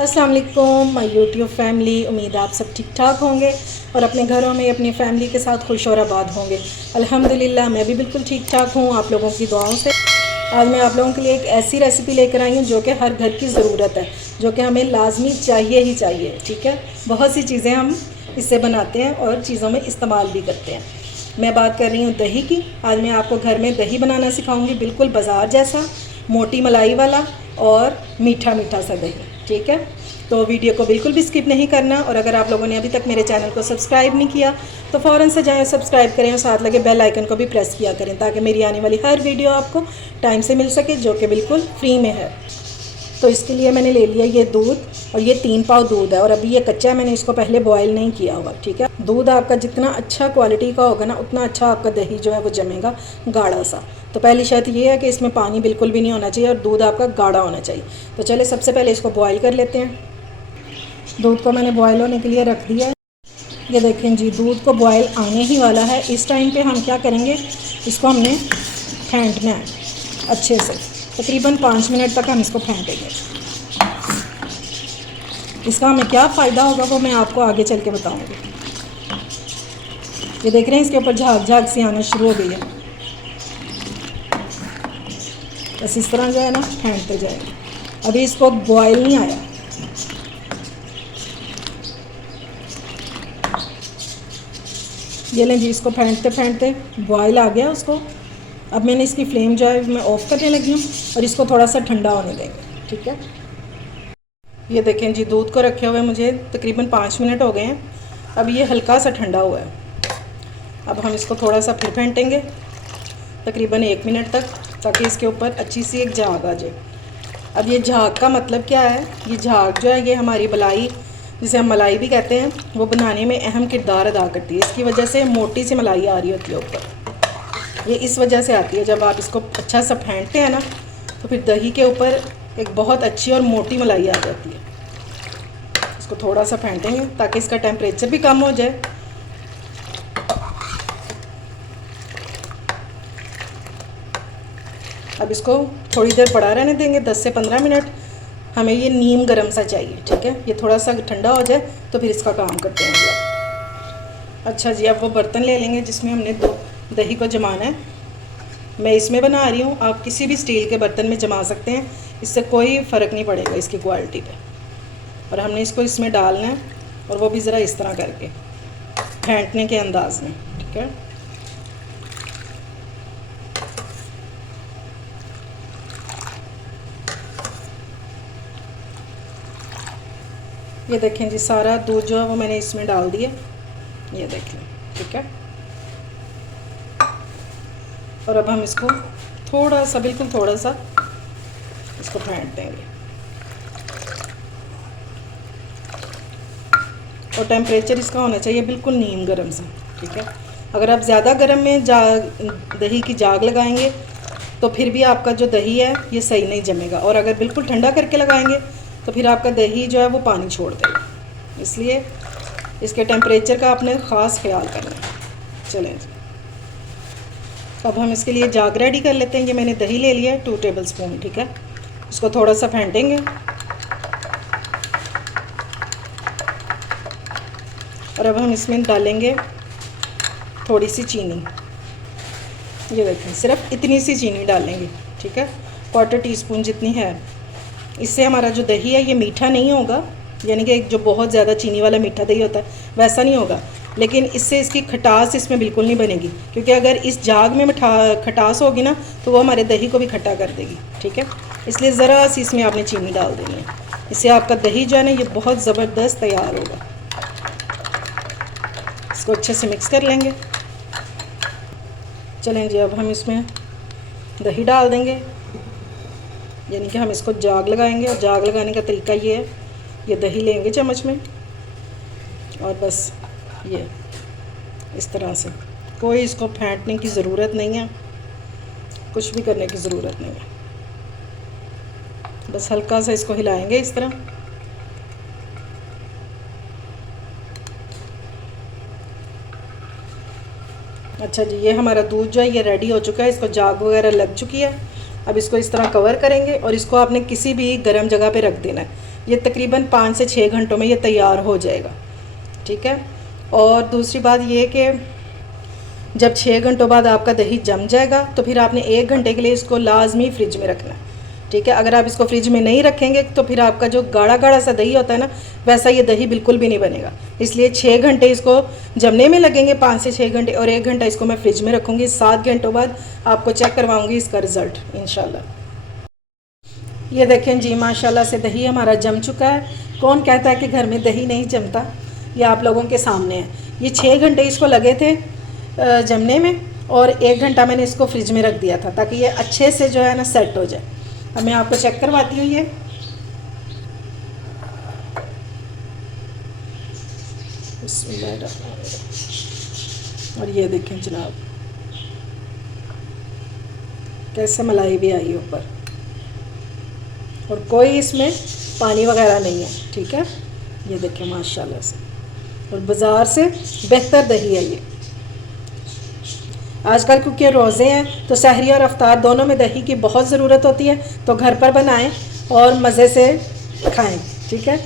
अस्सलाम वालेकुम my YouTube family. उम्मीद आप सब ठीक ठाक होंगे और अपने घरों में अपनी फैमिली के साथ खुश और आबाद होंगे। अल्हम्दुलिल्लाह मैं भी बिल्कुल ठीक ठाक हूँ आप लोगों की दुआओं से। आज मैं आप लोगों के लिए एक ऐसी रेसिपी लेकर आई हूँ जो कि हर घर की ज़रूरत है, जो कि हमें लाजमी चाहिए ही चाहिए। ठीक है, बहुत सी चीज़ें हम इससे बनाते हैं और चीज़ों में इस्तेमाल भी करते हैं। मैं बात कर रही हूँ दही की। आज मैं आपको घर में दही बनाना सिखाऊंगी, बिल्कुल बाज़ार जैसा, मोटी मलाई वाला और मीठा मीठा सा दही। ठीक है, तो वीडियो को बिल्कुल भी स्किप नहीं करना। और अगर आप लोगों ने अभी तक मेरे चैनल को सब्सक्राइब नहीं किया तो फ़ौरन से जाएं, सब्सक्राइब करें और साथ लगे बेल आइकन को भी प्रेस किया करें, ताकि मेरी आने वाली हर वीडियो आपको टाइम से मिल सके, जो कि बिल्कुल फ्री में है। तो इसके लिए मैंने ले लिया ये दूध, और ये 3 पाव दूध है और अभी ये कच्चा है, मैंने इसको पहले बॉयल नहीं किया हुआ। ठीक है, दूध आपका जितना अच्छा क्वालिटी का होगा ना, उतना अच्छा आपका दही जो है वो जमेगा गाढ़ा सा। तो पहली शर्त ये है कि इसमें पानी बिल्कुल भी नहीं होना चाहिए और दूध आपका गाढ़ा होना चाहिए। तो चले सबसे पहले इसको बॉयल कर लेते हैं। दूध को मैंने बॉयल होने के लिए रख दिया है। ये देखें जी, दूध को बॉयल आने ही वाला है। इस टाइम पे हम क्या करेंगे, इसको हमने फेंटना है अच्छे से, तकरीबन 5 मिनट तक हम इसको फेंटेंगे। इसका हमें क्या फ़ायदा होगा वो मैं आपको आगे चल के बताऊँगी। ये देख रहे हैं, इसके ऊपर झाग झाग सी आना शुरू हो गई है। बस इस तरह जो है ना फेंटते जाएंगे। अभी इसको बॉयल नहीं आया। ये लें जी, इसको फेंटते फेंटते बॉयल आ गया उसको। अब मैंने इसकी फ्लेम जो है मैं ऑफ़ करने लगी हूँ और इसको थोड़ा सा ठंडा होने देंगे। ठीक है, ये देखें जी, दूध को रखे हुए मुझे तकरीबन 5 मिनट हो गए हैं। अब ये हल्का सा ठंडा हुआ है। अब हम इसको थोड़ा सा फिर फेंटेंगे तकरीबन 1 मिनट तक, ताकि इसके ऊपर अच्छी सी एक झाग आ जाए। अब ये झाग का मतलब क्या है, ये झाग जो है ये हमारी मलाई, जिसे हम मलाई भी कहते हैं, वो बनाने में अहम किरदार अदा करती है। इसकी वजह से मोटी सी मलाई आ रही होती है ऊपर, ये इस वजह से आती है। जब आप इसको अच्छा सा फेंटते हैं ना, तो फिर दही के ऊपर एक बहुत अच्छी और मोटी मलाई आ जाती है। इसको थोड़ा सा फेंटेंगे ताकि इसका टेम्परेचर भी कम हो जाए। अब इसको थोड़ी देर पड़ा रहने देंगे, 10 से 15 मिनट। हमें ये नीम गरम सा चाहिए। ठीक है, ये थोड़ा सा ठंडा हो जाए तो फिर इसका काम करते हैं। अच्छा जी, अब वो बर्तन ले लेंगे जिसमें हमने दही को जमाना है। मैं इसमें बना रही हूँ, आप किसी भी स्टील के बर्तन में जमा सकते हैं, इससे कोई फ़र्क नहीं पड़ेगा इसकी क्वालिटी पे। और हमने इसको इसमें डालना है, और वो भी ज़रा इस तरह करके फेंटने के अंदाज में। ठीक है, ये देखें जी, सारा दूध जो है वो मैंने इसमें डाल दिया, ये देखें। ठीक है, और अब हम इसको थोड़ा सा, बिल्कुल थोड़ा सा इसको फेंट देंगे। और टेम्परेचर इसका होना चाहिए बिल्कुल नीम गर्म सा। ठीक है, अगर आप ज़्यादा गर्म में दही की जाग लगाएंगे तो फिर भी आपका जो दही है ये सही नहीं जमेगा, और अगर बिल्कुल ठंडा करके लगाएंगे तो फिर आपका दही जो है वो पानी छोड़ देगा। इसलिए इसके टेम्परेचर का आपने ख़ास ख्याल करना है। चलें जी, अब हम इसके लिए जाग रेडी कर लेते हैं। ये मैंने दही ले लिया है 2 टेबल स्पून। ठीक है, इसको थोड़ा सा फेंटेंगे, और अब हम इसमें डालेंगे थोड़ी सी चीनी। ये देखें, सिर्फ इतनी सी चीनी डालेंगे। ठीक है, 1/4 टीस्पून जितनी है। इससे हमारा जो दही है ये मीठा नहीं होगा, यानी कि जो बहुत ज़्यादा चीनी वाला मीठा दही होता है वैसा नहीं होगा, लेकिन इससे इसकी खटास इसमें बिल्कुल नहीं बनेगी, क्योंकि अगर इस जाग में खटास होगी ना तो वो हमारे दही को भी खट्टा कर देगी। ठीक है, इसलिए ज़रा सी इसमें आपने चीनी डाल देनी है। इससे आपका दही जो है ना ये बहुत ज़बरदस्त तैयार होगा। इसको अच्छे से मिक्स कर लेंगे। चलें जी, अब हम इसमें दही डाल देंगे, यानी कि हम इसको जाग लगाएंगे। और जाग लगाने का तरीका ये है, ये दही लेंगे चम्मच में, और बस ये इस तरह से, कोई इसको फेंटने की ज़रूरत नहीं है, कुछ भी करने की ज़रूरत नहीं है। बस हल्का सा इसको हिलाएंगे इस तरह। अच्छा जी, ये हमारा दूध जो है ये रेडी हो चुका है, इसको जाग वगैरह लग चुकी है। अब इसको इस तरह कवर करेंगे और इसको आपने किसी भी गर्म जगह पे रख देना है। ये तकरीबन 5 से 6 घंटों में ये तैयार हो जाएगा। ठीक है। और दूसरी बात ये कि जब 6 घंटों बाद आपका दही जम जाएगा तो फिर आपने 1 घंटे के लिए इसको लाजमी फ्रिज में रखना है। ठीक है। अगर आप इसको फ्रिज में नहीं रखेंगे तो फिर आपका जो गाढ़ा गाढ़ा सा दही होता है ना, वैसा ये दही बिल्कुल भी नहीं बनेगा। इसलिए 6 घंटे इसको जमने में लगेंगे, 5 से 6 घंटे, और 1 घंटा इसको मैं फ्रिज में रखूँगी। 7 घंटों बाद आपको चेक करवाऊँगी इसका रिज़ल्ट इंशाल्लाह। ये देखें जी, माशाल्लाह से दही हमारा जम चुका है। कौन कहता है कि घर में दही नहीं जमता, ये आप लोगों के सामने है। ये 6 घंटे इसको लगे थे जमने में, और 1 घंटा मैंने इसको फ्रिज में रख दिया था ताकि ये अच्छे से जो है ना सेट हो जाए। अब मैं आपको चेक करवाती हूँ ये। और ये देखें जनाब, कैसे मलाई भी आई ऊपर, और कोई इसमें पानी वगैरह नहीं है। ठीक है। ये देखें माशाल्लाह से, और बाज़ार से बेहतर दही है ये। आजकल क्योंकि रोज़े हैं तो सहरी और अफ्तार दोनों में दही की बहुत ज़रूरत होती है, तो घर पर बनाएं और मज़े से खाएं। ठीक है।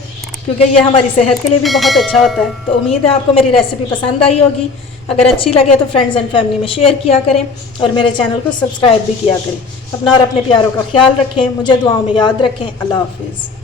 क्योंकि ये हमारी सेहत के लिए भी बहुत अच्छा होता है। तो उम्मीद है आपको मेरी रेसिपी पसंद आई होगी। अगर अच्छी लगे तो फ्रेंड्स एंड फैमिली में शेयर किया करें, और मेरे चैनल को सब्सक्राइब भी किया करें। अपना और अपने प्यारों का ख्याल रखें, मुझे दुआओं में याद रखें। अल्लाह हाफिज़।